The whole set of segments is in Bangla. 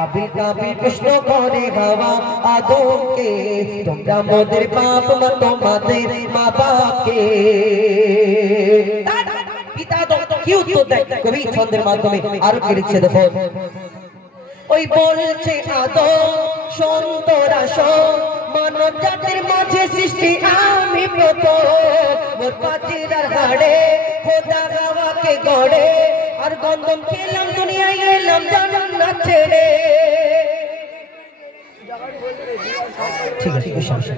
হাবিল কাবিল প্রশ্ন করে হাওয়া আদমকে, তোমরা মোদের বাপ মা তোমাদের মা বাপকে। পিতা আদম কি উত্তর দেয় কবি ছন্দের মাধ্যমে আরো কি লিখছে দেখো। ওই বলছে আদম শোন তোরা শোন, মানব জাতির মাঝে সৃষ্টি আমি প্রথম। মোর পাচিরার হাড়ে খোদা হাওয়াকে গড়ে, আর গন্ধম খেলাম দুনিয়ায় এলাম জান্নাত ছেড়ে। ঠিক আছে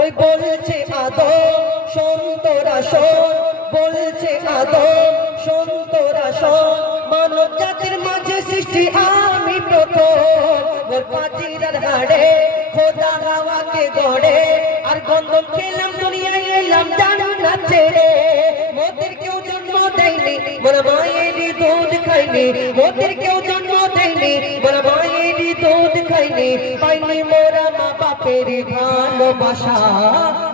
ওই বলছে আদম শোন তোরা শোন, বলছে আদম শোন তোরা শোন, মানব জাতির মাঝে সৃষ্টি আমি প্রথম। মোর পাচিরার হাড়ে খোদা হাওয়াকে গড়ে, আর গন্ধম খেলাম দুনিয়ায় এলাম জান্নাত ছেড়ে। মোদের কেউ জন্ম দেয়নি মোরা মায়েরই দুধ খাইনি, মোদের কেউ জন্ম দেয়নি মোরা মায়েরই দুধ খাইনি। পাইনি মোরা মা বাপের ভালোবাসা,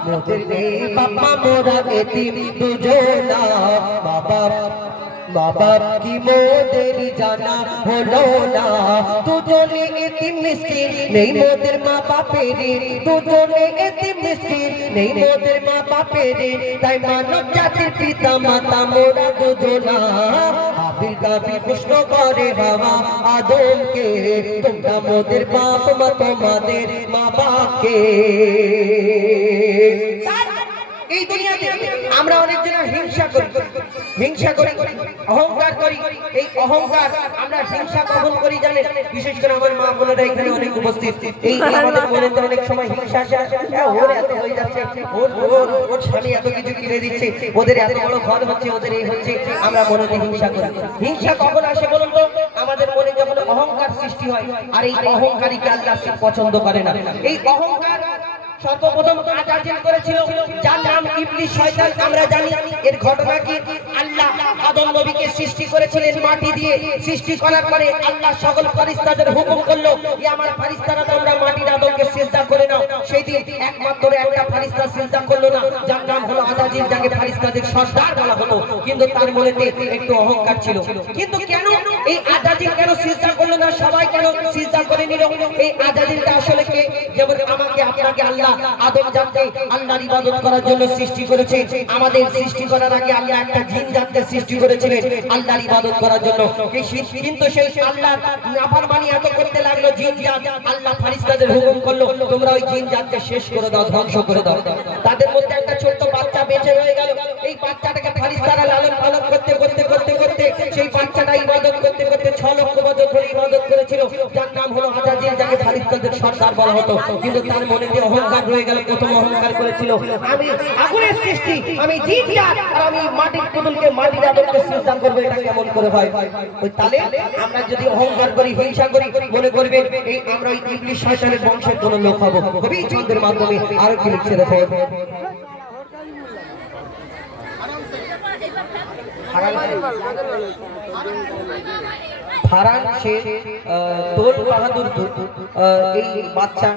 মোদের নেই বাবা মোরা এতিম দুজনা। মা বাপ কি মোদের জানা হলো না, দুজনে এতিম মিসকিন নেই মোদের মা বাপের, দুজনে এতিম মিসকিন নেই মোদের মা বাপের। তাই মানব জাতির পিতা মাতা মোরা দুজনা। হাবিল কাবিল প্রশ্ন করে হাওয়া আদমকে, তোমরা মোদের বাপ মা তোমাদের মা বাপকে। এই দুনিয়াতে আমরা অনেকজন হিংসা করি, অহংকার করি। এই অহংকার আমরা হিংসা কখন করি জানেন? বিশেষ করে আমার মা বোনেরা এখানে অনেক উপস্থিত, এই আমাদের মনে তো অনেক সময় হিংসা আসে, ওর এত হয়ে যাচ্ছে, ওর স্বামী এত কিছু কিনে দিচ্ছে, ওদের এত বড় ঘর হচ্ছে, ওদের এই হচ্ছে, আমরা মনে হিংসা করি। হিংসা কখন আসে বলুন তো? আমাদের মনে যখন অহংকার সৃষ্টি হয়, আর এই অহংকারীকে আল্লাহ পছন্দ করে না। এই অহংকার সর্বপ্রথম আজাজিল করেছিল, যার নাম ইবলিস শয়তান। আমরা জানি এর ঘটনা কি। আল্লাহ আদম নবীকে সৃষ্টি করেছিলেন মাটি দিয়ে। সৃষ্টি করার পরে আল্লাহ সকল ফেরেশতাদের হুকুম করলো, যে আমার ফেরেশতারা তোমরা মাটির আদমকে সিজদা করে নাও। সেই দিন একমাত্র একটা ফেরেশতা সিজদা করলো না, যার নাম হলো আজাজিল, যাকে ফেরেশতাদের সর্দার বলা হতো। কিন্তু তার মনেতে একটু অহংকার ছিল। কিন্তু কেন এই আজাজিল কেন সিজদা করলো না? সবাই কেন সিজদা করে নিল? এই আজাজিলটা আসলে কে? যেমন আমাকে আপনাকে আল্লাহ আদম জাতকে আল্লাহর ইবাদত করার জন্য সৃষ্টি করেছে। আমাদের সৃষ্টি করার আগে আল্লাহ একটা জিন জাতকে সৃষ্টি করেছিলেন আল্লাহর ইবাদত করার জন্য। কিন্তু সেই আল্লাহর নাফরমানি এত করতে লাগলো জিন জাত, আল্লাহ ফেরেশতাদের হুকুম করলো তোমরা ওই জিন জাতকে শেষ করে দাও, ধ্বংস করে দাও। তাদের মধ্যে একটা ছোট্ট বাচ্চা বেঁচে রয়ে গেল। এই বাচ্চাটাকে ফেরেশতারা লালন পালন করতে করতে করতে করতে সেই বাচ্চাটা ইবাদত করতে করতে 6 লক্ষ বছর ধরে ইবাদত করেছিল, যার নাম হলো আজাজিল, যাকে ফেরেশতাদের সর্দার বলা হতো। কিন্তু তার মনে যে অহংকার রয়ে গেল, প্রথম অহংকার করেছিল আমি আগুনের সৃষ্টি, আমি জিন জাত, আর আমি মাটির পুতুলকে মাটির আদমকে সিজদা করব। এটা কেমন করে হয়? ওই তাহলে আমরা যদি অহংকার করি, হিংসা করি, মনে করবেন এই আমরা ওই ইবলিস শয়তানের বংশের কোন লোক হব। কবি ছন্দের মাধ্যমে আরো কি লিখছে দেখো। ফারান শেখ দোল বাহাদুর এই বাচ্চা